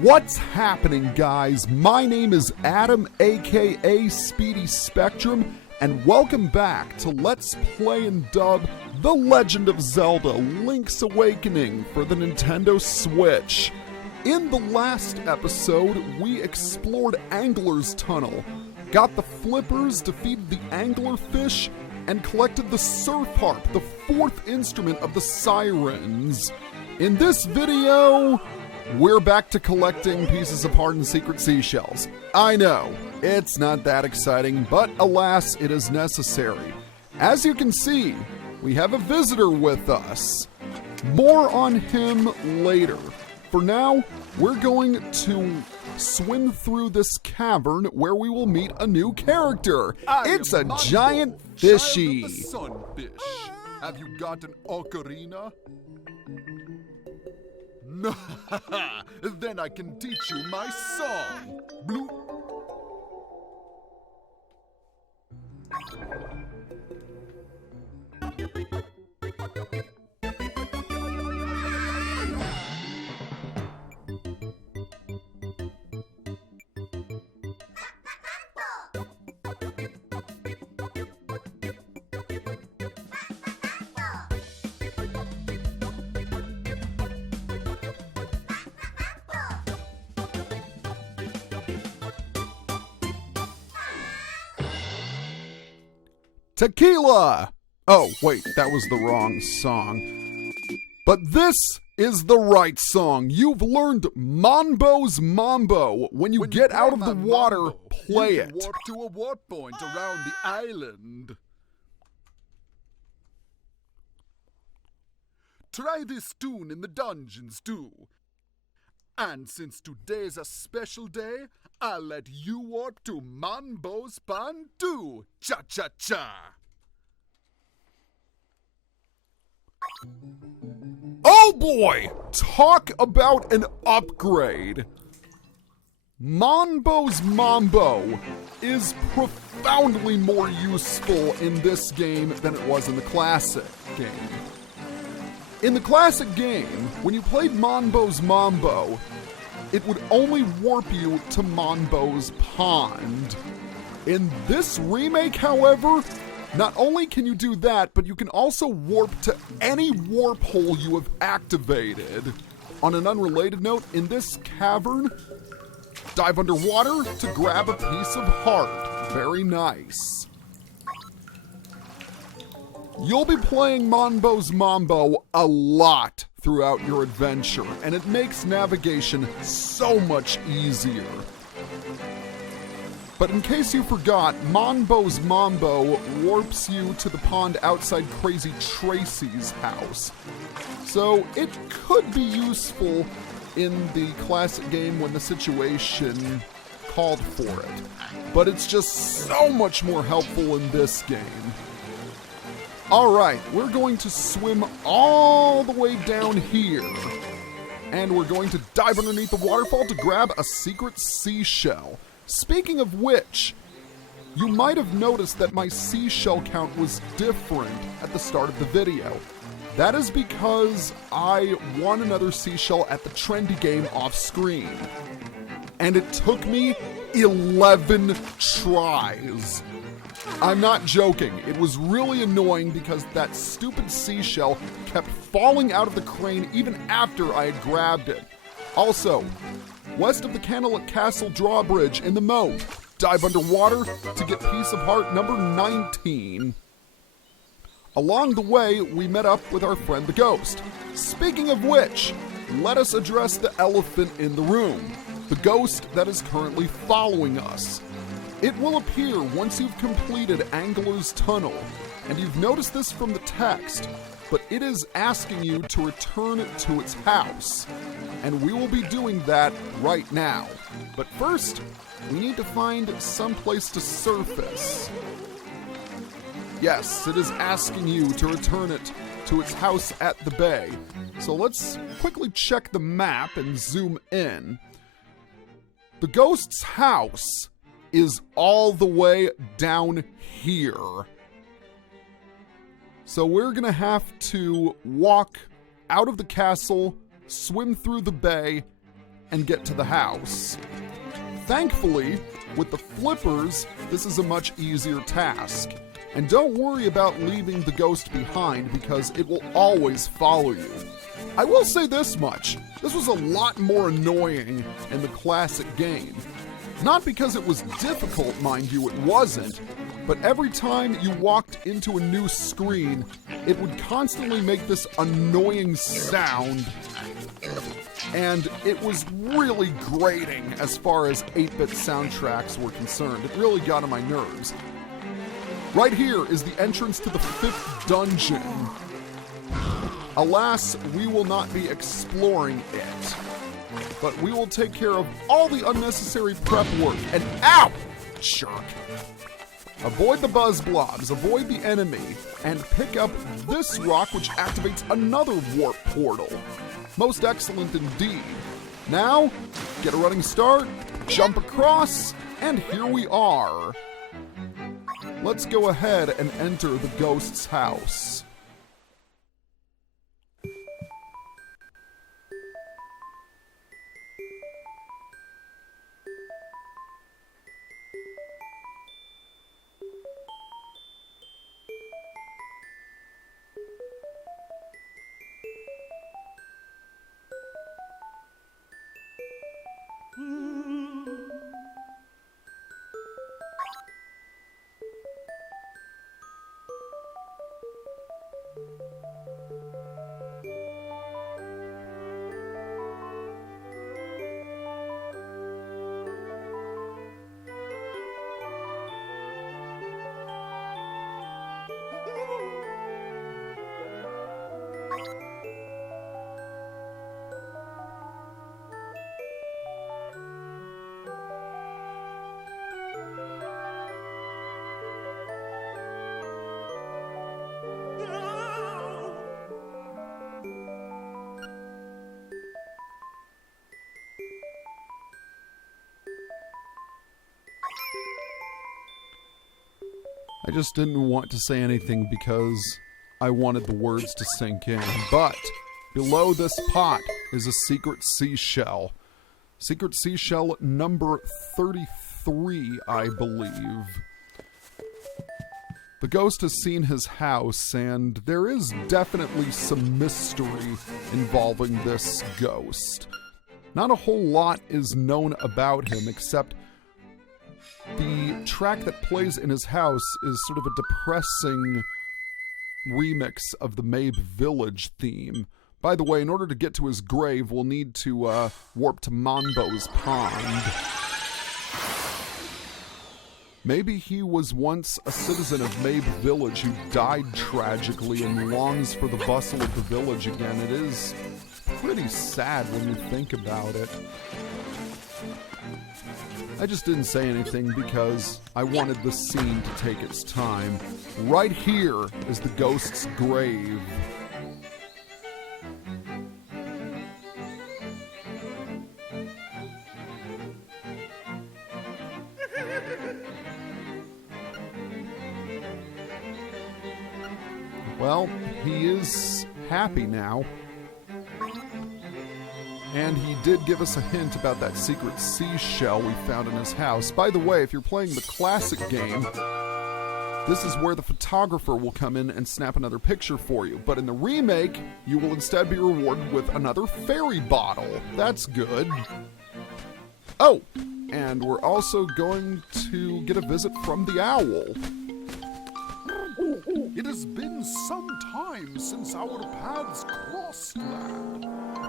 What's happening, guys? My name is Adam, aka Speedy Spectrum, and welcome back to Let's Play and Dub The Legend of Zelda Link's Awakening for the Nintendo Switch. In the last episode, we explored Angler's Tunnel, got the flippers, defeated the anglerfish, and collected the surf harp, the fourth instrument of the sirens. In this video, we're back to collecting pieces of hardened secret seashells. I know, it's not that exciting, but alas, it is necessary. As you can see, we have a visitor with us. More on him later. For now, we're going to swim through this cavern where we will meet a new character. It's a giant fishy. Sunfish. Have you got an ocarina? No, then I can teach you my song. Bloop. Tequila! Oh, wait, that was the wrong song. But this is the right song. You've learned Mambo's Mambo. When you get out of the water, play it. Warp to a warp point around the island. Try this tune in the dungeons too. And since today's a special day, I'll let you warp to Mambo's Pandu. Cha-cha-cha. Oh boy! Talk about an upgrade. Mambo's Mambo is profoundly more useful in this game than it was in the classic game. In the classic game, when you played Mambo's Mambo, it would only warp you to Mambo's Pond. In this remake, however, not only can you do that, but you can also warp to any warp hole you have activated. On an unrelated note, in this cavern, dive underwater to grab a piece of heart. Very nice. You'll be playing Mambo's Mambo a lot throughout your adventure, and it makes navigation so much easier. But in case you forgot, Mambo's Mambo warps you to the pond outside Crazy Tracy's house. So it could be useful in the classic game when the situation called for it. But it's just so much more helpful in this game. Alright, we're going to swim all the way down here. And we're going to dive underneath the waterfall to grab a secret seashell. Speaking of which, you might have noticed that my seashell count was different at the start of the video. That is because I won another seashell at the trendy game off screen. And it took me 11 tries. I'm not joking. It was really annoying because that stupid seashell kept falling out of the crane even after I had grabbed it. Also, west of the Candlelit Castle drawbridge in the moat, dive underwater to get piece of heart number 19. Along the way, we met up with our friend the ghost. Speaking of which, let us address the elephant in the room, the ghost that is currently following us. It will appear once you've completed Angler's Tunnel, and you've noticed this from the text, but it is asking you to return it to its house. And we will be doing that right now. But first, we need to find some place to surface. Yes, it is asking you to return it to its house at the bay. So let's quickly check the map and zoom in. The ghost's house is all the way down here. So we're gonna have to walk out of the castle, swim through the bay, and get to the house. Thankfully, with the flippers, this is a much easier task. And don't worry about leaving the ghost behind because it will always follow you. I will say this much, this was a lot more annoying in the classic game. Not because it was difficult, mind you, it wasn't, but every time you walked into a new screen, it would constantly make this annoying sound, and it was really grating as far as 8-bit soundtracks were concerned. It really got on my nerves. Right here is the entrance to the 5th dungeon. Alas, we will not be exploring it, but we will take care of all the unnecessary prep work. And ow! Jerk. Avoid the buzz blobs, avoid the enemy, and pick up this rock which activates another warp portal. Most excellent indeed. Now, get a running start, jump across, and here we are. Let's go ahead and enter the ghost's house. I just didn't want to say anything because I wanted the words to sink in. But below this pot is a secret seashell. Secret seashell number 33, I believe. The ghost has seen his house, and there is definitely some mystery involving this ghost. Not a whole lot is known about him, except the track that plays in his house is sort of a depressing remix of the Mabe Village theme. By the way, in order to get to his grave, we'll need to warp to Monbo's Pond. Maybe he was once a citizen of Mabe Village who died tragically and longs for the bustle of the village again. It is pretty sad when you think about it. I just didn't say anything because I wanted the scene to take its time. Right here is the ghost's grave. Well, he is happy now. And he did give us a hint about that secret seashell we found in his house. By the way, if you're playing the classic game, this is where the photographer will come in and snap another picture for you. But in the remake, you will instead be rewarded with another fairy bottle. That's good. Oh, and we're also going to get a visit from the owl. It has been some time since our paths crossed, lad.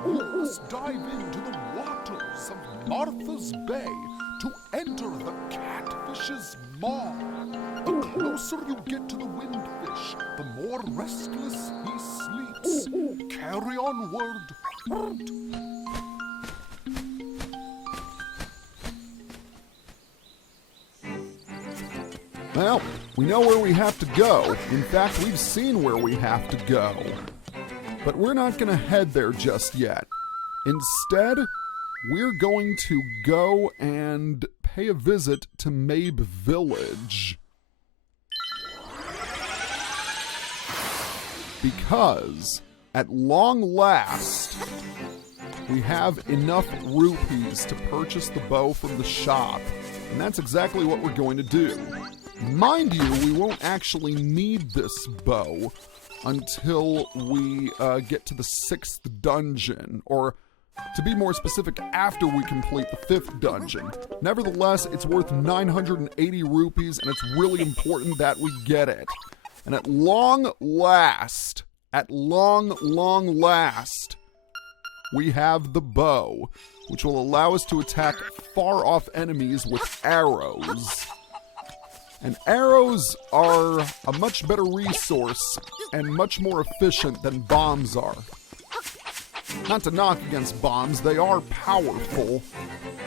We must dive into the waters of Martha's Bay to enter the catfish's maw. The closer you get to the windfish, the more restless he sleeps. Carry onward. Well, we know where we have to go. In fact, we've seen where we have to go. But we're not going to head there just yet. Instead, we're going to go and pay a visit to Mabe Village. Because, at long last, we have enough rupees to purchase the bow from the shop, and that's exactly what we're going to do. Mind you, we won't actually need this bow until we get to the 6th dungeon, or to be more specific, after we complete the 5th dungeon. Nevertheless, it's worth 980 rupees, and it's really important that we get it. And at long last, we have the bow, which will allow us to attack far-off enemies with arrows. And arrows are a much better resource and much more efficient than bombs are. Not to knock against bombs, they are powerful,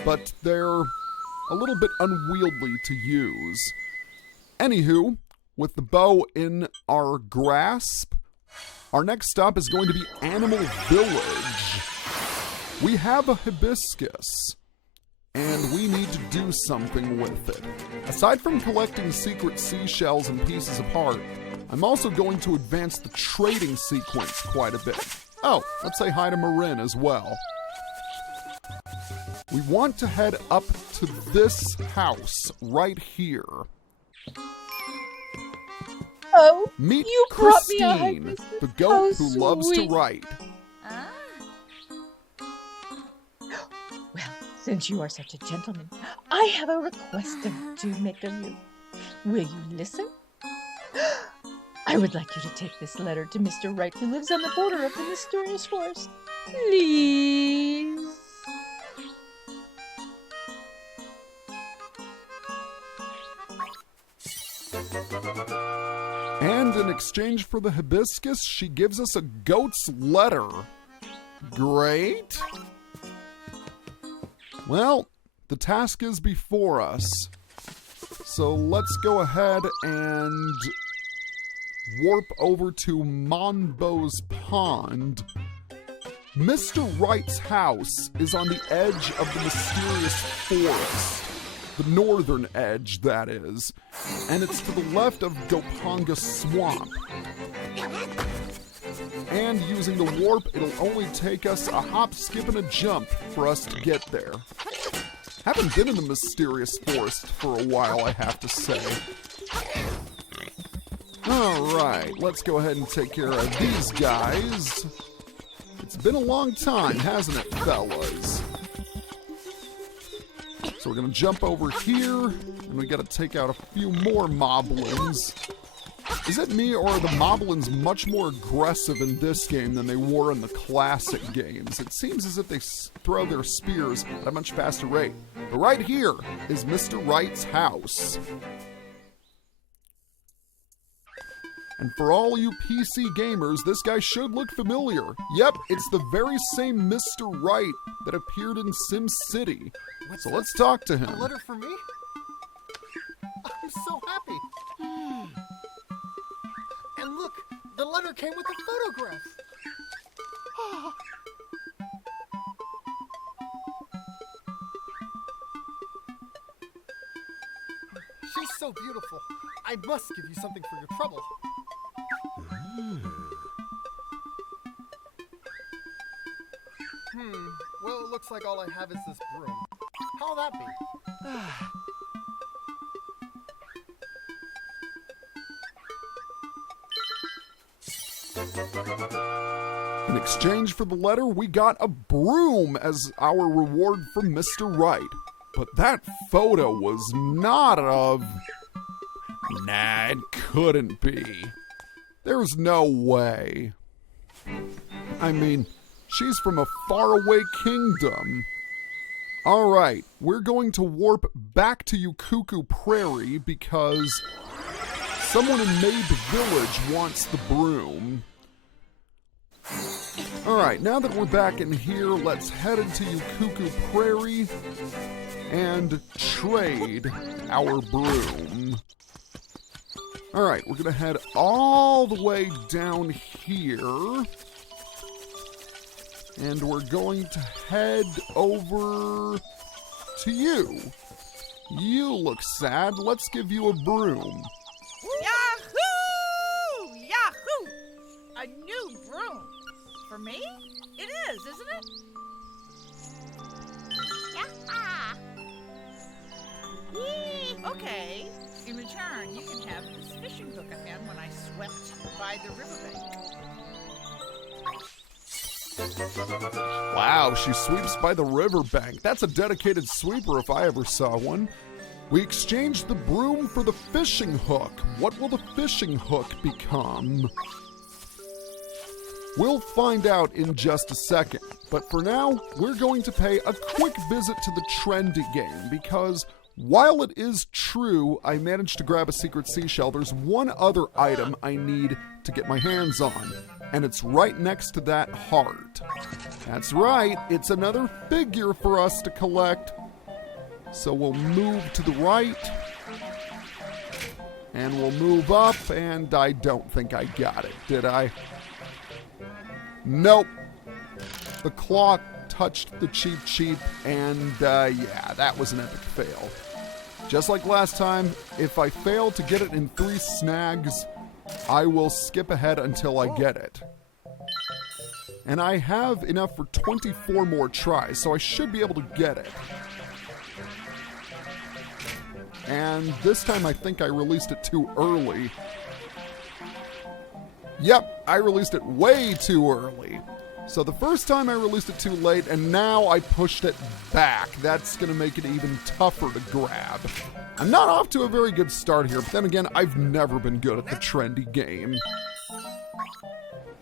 but they're a little bit unwieldy to use. Anywho, with the bow in our grasp, our next stop is going to be Animal Village. We have a hibiscus, and we need to do something with it. Aside from collecting secret seashells and pieces of heart, I'm also going to advance the trading sequence quite a bit. Oh, let's say hi to Marin as well. We want to head up to this house right here. Oh, Meet you brought me a Christine, hibiscus. the goat How who loves to sweet. write. Well, since you are such a gentleman, I have a request to make of you. Will you listen? I would like you to take this letter to Mr. Wright, who lives on the border of the mysterious forest. Please. And in exchange for the hibiscus, she gives us a goat's letter. Great. Well, the task is before us. So let's go ahead and warp over to Monbo's Pond. Mr. Wright's house is on the edge of the mysterious forest. The northern edge, that is. And it's to the left of Gopanga Swamp. And using the warp, it'll only take us a hop, skip, and a jump for us to get there. Haven't been in the mysterious forest for a while, I have to say. Alright, let's go ahead and take care of these guys. It's been a long time, hasn't it, fellas? So we're gonna jump over here, and we gotta take out a few more moblins. Is it me, or are the moblins much more aggressive in this game than they were in the classic games? It seems as if they throw their spears at a much faster rate. But right here is Mr. Wright's house. And for all you PC gamers, this guy should look familiar. Yep, it's the very same Mr. Wright that appeared in SimCity. So let's talk to him. A letter for me? I'm so happy. And look, the letter came with a photograph. She's so beautiful. I must give you something for your trouble. Well, it looks like all I have is this broom. How'll that be? In exchange for the letter, we got a broom as our reward from Mr. Wright. But that photo was not of... Nah, it couldn't be. There's no way. I mean, she's from a faraway kingdom. Alright, we're going to warp back to Ukuku Prairie because someone in Mabe Village wants the broom. Alright, now that we're back in here, let's head into Ukuku Prairie and trade our broom. Alright, we're gonna head all the way down here. And we're going to head over to you. You look sad. Let's give you a broom. Yahoo! Yahoo! A new broom. For me? It is, isn't it? fishing hook ahead when I swept by the riverbank. Wow, she sweeps by the riverbank. That's a dedicated sweeper if I ever saw one. We exchanged the broom for the fishing hook. What will the fishing hook become? We'll find out in just a second. But for now, we're going to pay a quick visit to the trendy game because while it is true I managed to grab a secret seashell, there's one other item I need to get my hands on. And it's right next to that heart. That's right, it's another figure for us to collect. So we'll move to the right. And we'll move up, and I don't think I got it, did I? Nope. The claw touched the cheap, and yeah, that was an epic fail. Just like last time, if I fail to get it in 3 snags, I will skip ahead until I get it. And I have enough for 24 more tries, so I should be able to get it. And this time I think I released it too early. Yep, I released it way too early. So the first time I released it too late, and now I pushed it back. That's going to make it even tougher to grab. I'm not off to a very good start here, but then again, I've never been good at the trendy game.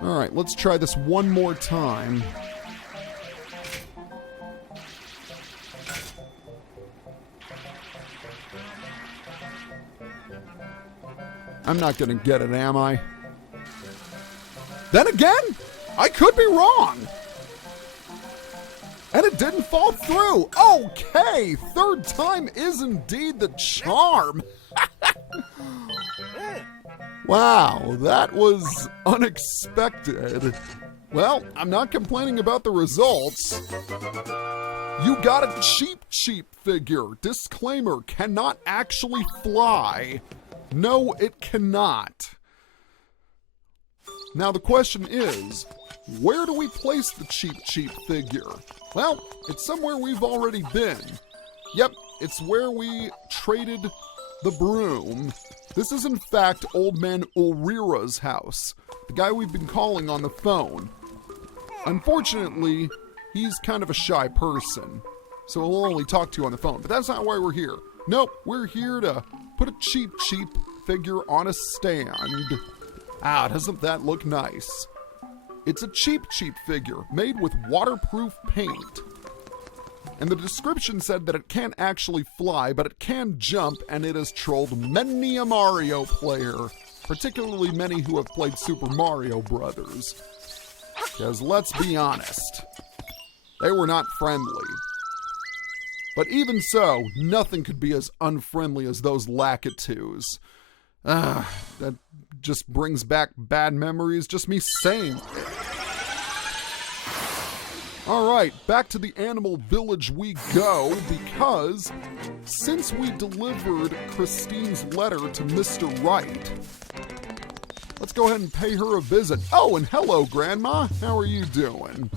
Alright, let's try this one more time. I'm not going to get it, am I? Then again, I could be wrong. And it didn't fall through. Okay, third time is indeed the charm. Wow, that was unexpected. Well, I'm not complaining about the results. You got a cheap figure. Disclaimer, cannot actually fly. No, it cannot. Now the question is, where do we place the cheap figure? Well, it's somewhere we've already been. Yep, it's where we traded the broom. This is in fact Old Man Ulrira's house, the guy we've been calling on the phone. Unfortunately, he's kind of a shy person, so he'll only talk to you on the phone, but that's not why we're here. Nope, we're here to put a cheap figure on a stand. Ah, doesn't that look nice? It's a cheap figure made with waterproof paint. And the description said that it can't actually fly, but it can jump, and it has trolled many a Mario player, particularly many who have played Super Mario Brothers. Because let's be honest, they were not friendly. But even so, nothing could be as unfriendly as those Lakitus. That just brings back bad memories, just me saying it. Alright, back to the animal village we go, because since we delivered Christine's letter to Mr. Wright, let's go ahead and pay her a visit. Oh, and hello, Grandma. How are you doing?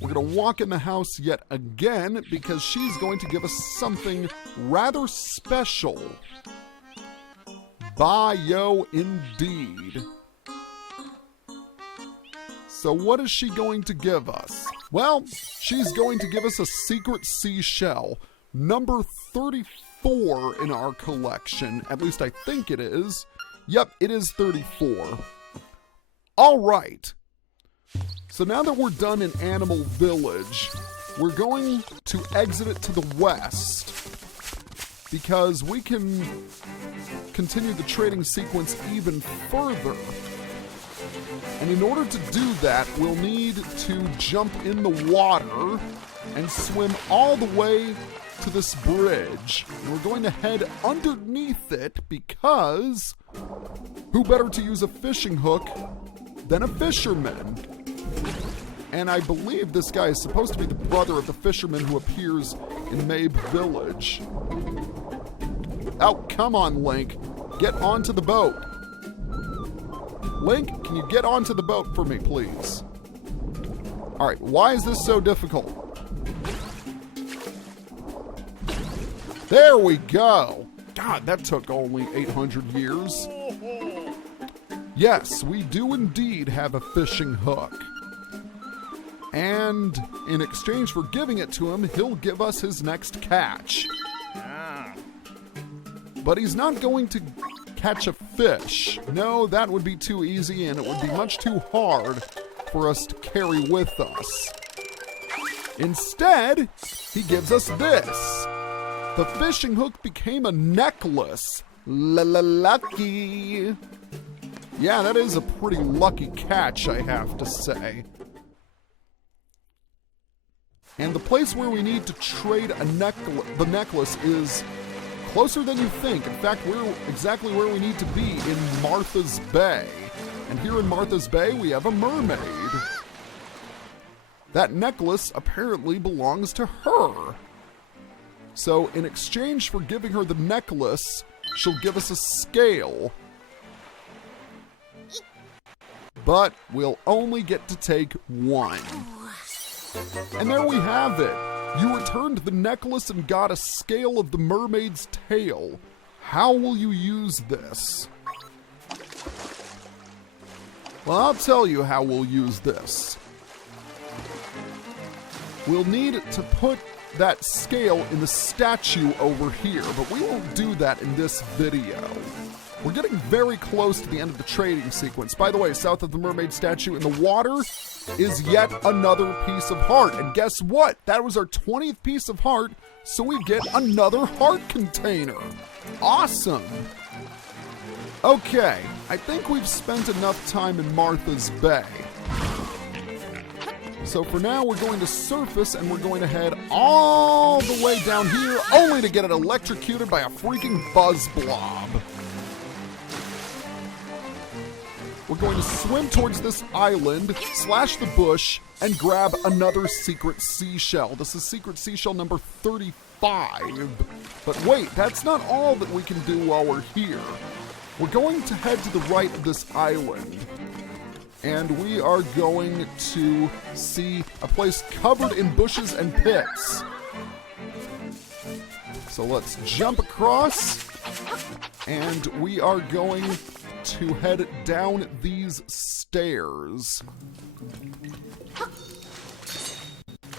We're going to walk in the house yet again, because she's going to give us something rather special. Bio indeed. So what is she going to give us? Well, she's going to give us a secret seashell, number 34 in our collection. At least I think it is. Yep, it is 34. All right. So now that we're done in Animal Village, we're going to exit it to the west, because we can continue the trading sequence even further. And in order to do that, we'll need to jump in the water and swim all the way to this bridge. And we're going to head underneath it because who better to use a fishing hook than a fisherman? And I believe this guy is supposed to be the brother of the fisherman who appears in Mabe Village. Oh, come on, Link. Get onto the boat. Link, can you get onto the boat for me, please? All right, why is this so difficult? There we go. God, that took only 800 years. Yes, we do indeed have a fishing hook. And in exchange for giving it to him, he'll give us his next catch. But he's not going to catch a fish. No, that would be too easy, and it would be much too hard for us to carry with us. Instead, he gives us this. The fishing hook became a necklace. Lucky. Yeah, that is a pretty lucky catch, I have to say. And the place where we need to trade the necklace is closer than you think. In fact, we're exactly where we need to be in Martha's Bay. And here in Martha's Bay, we have a mermaid. That necklace apparently belongs to her. So in exchange for giving her the necklace, she'll give us a scale. But we'll only get to take one. And there we have it. You returned the necklace and got a scale of the mermaid's tail. How will you use this? Well, I'll tell you how we'll use this. We'll need to put that scale in the statue over here, but we won't do that in this video. We're getting very close to the end of the trading sequence. By the way, south of the mermaid statue in the water is yet another piece of heart. And guess what? That was our 20th piece of heart, so we get another heart container. Awesome. Okay, I think we've spent enough time in Martha's Bay. So for now, we're going to surface and we're going to head all the way down here, only to get it electrocuted by a freaking buzz blob. We're going to swim towards this island, slash the bush, and grab another secret seashell. This is secret seashell number 35. But wait, that's not all that we can do while we're here. We're going to head to the right of this island. And we are going to see a place covered in bushes and pits. So let's jump across, and we are going to head down these stairs.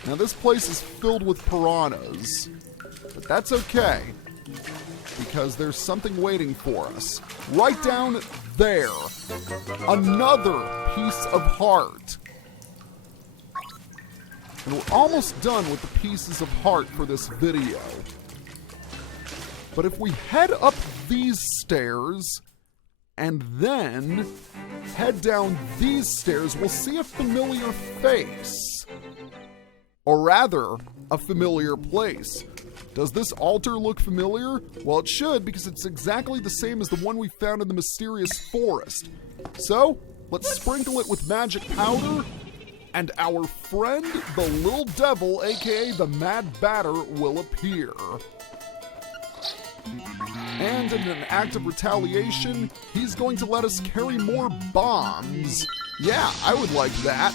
Now this place is filled with piranhas, but that's okay, because there's something waiting for us. Right down there, another piece of heart. And we're almost done with the pieces of heart for this video. But if we head up these stairs and then head down these stairs, we'll see a familiar face. Or rather, a familiar place. Does this altar look familiar? Well, it should, because it's exactly the same as the one we found in the mysterious forest. So, let's sprinkle it with magic powder, and our friend, the little devil, aka the Mad Batter, will appear. And in an act of retaliation, he's going to let us carry more bombs. Yeah, I would like that.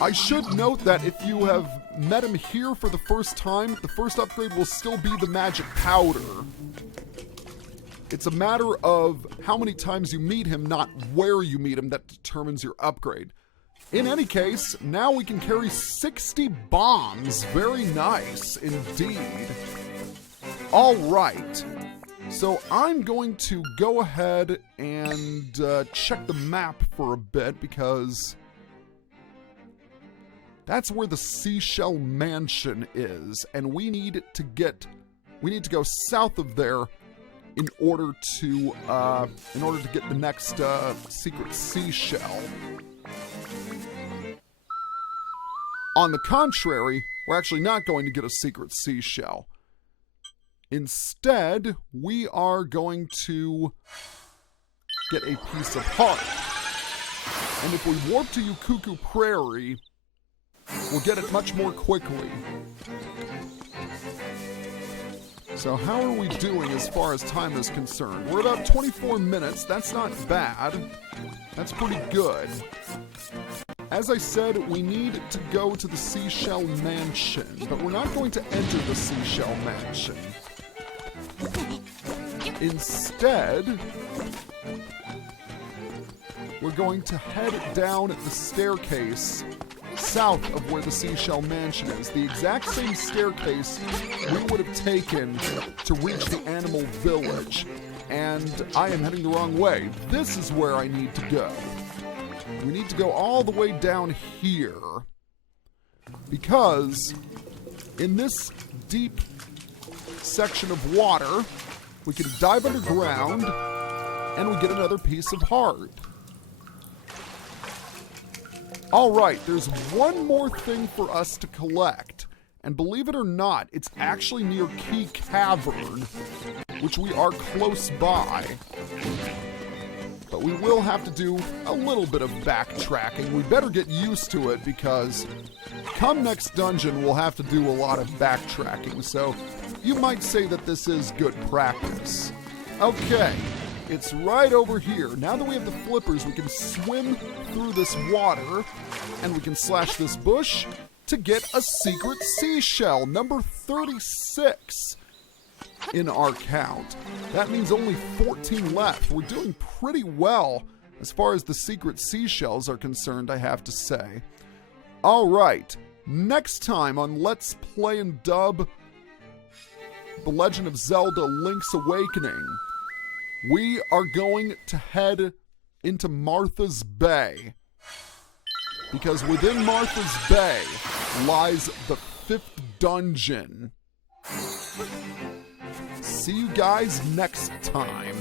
I should note that if you have met him here for the first time, the first upgrade will still be the magic powder. It's a matter of how many times you meet him, not where you meet him, that determines your upgrade. In any case, now we can carry 60 bombs. Very nice indeed. All right. So I'm going to go ahead and check the map for a bit, because that's where the Seashell Mansion is, and we need to go south of there in order to get the next secret seashell. On the contrary, we're actually not going to get a secret seashell. Instead, we are going to get a piece of heart. And if we warp to Ukuku Prairie, we'll get it much more quickly. So how are we doing as far as time is concerned? We're about 24 minutes. That's not bad. That's pretty good. as I said, we need to go to the Seashell Mansion, but we're not going to enter the Seashell Mansion. Instead, we're going to head down the staircase south of where the Seashell Mansion is. The exact same staircase we would have taken to reach the animal village. And I am heading the wrong way. This is where I need to go. We need to go all the way down here. Because in this deep section of water, we can dive underground and we get another piece of heart. Alright, there's one more thing for us to collect. And believe it or not, it's actually near Key Cavern, which we are close by. But we will have to do a little bit of backtracking. We better get used to it because come next dungeon, we'll have to do a lot of backtracking. So you might say that this is good practice. Okay, it's right over here. Now that we have the flippers, we can swim through this water and we can slash this bush to get a secret seashell, number 36 in our count. That means only 14 left. We're doing pretty well as far as the secret seashells are concerned, I have to say. All right, next time on Let's Play and Dub The Legend of Zelda Link's Awakening, we are going to head into Martha's Bay. Because within Martha's Bay lies the 5th dungeon. See you guys next time.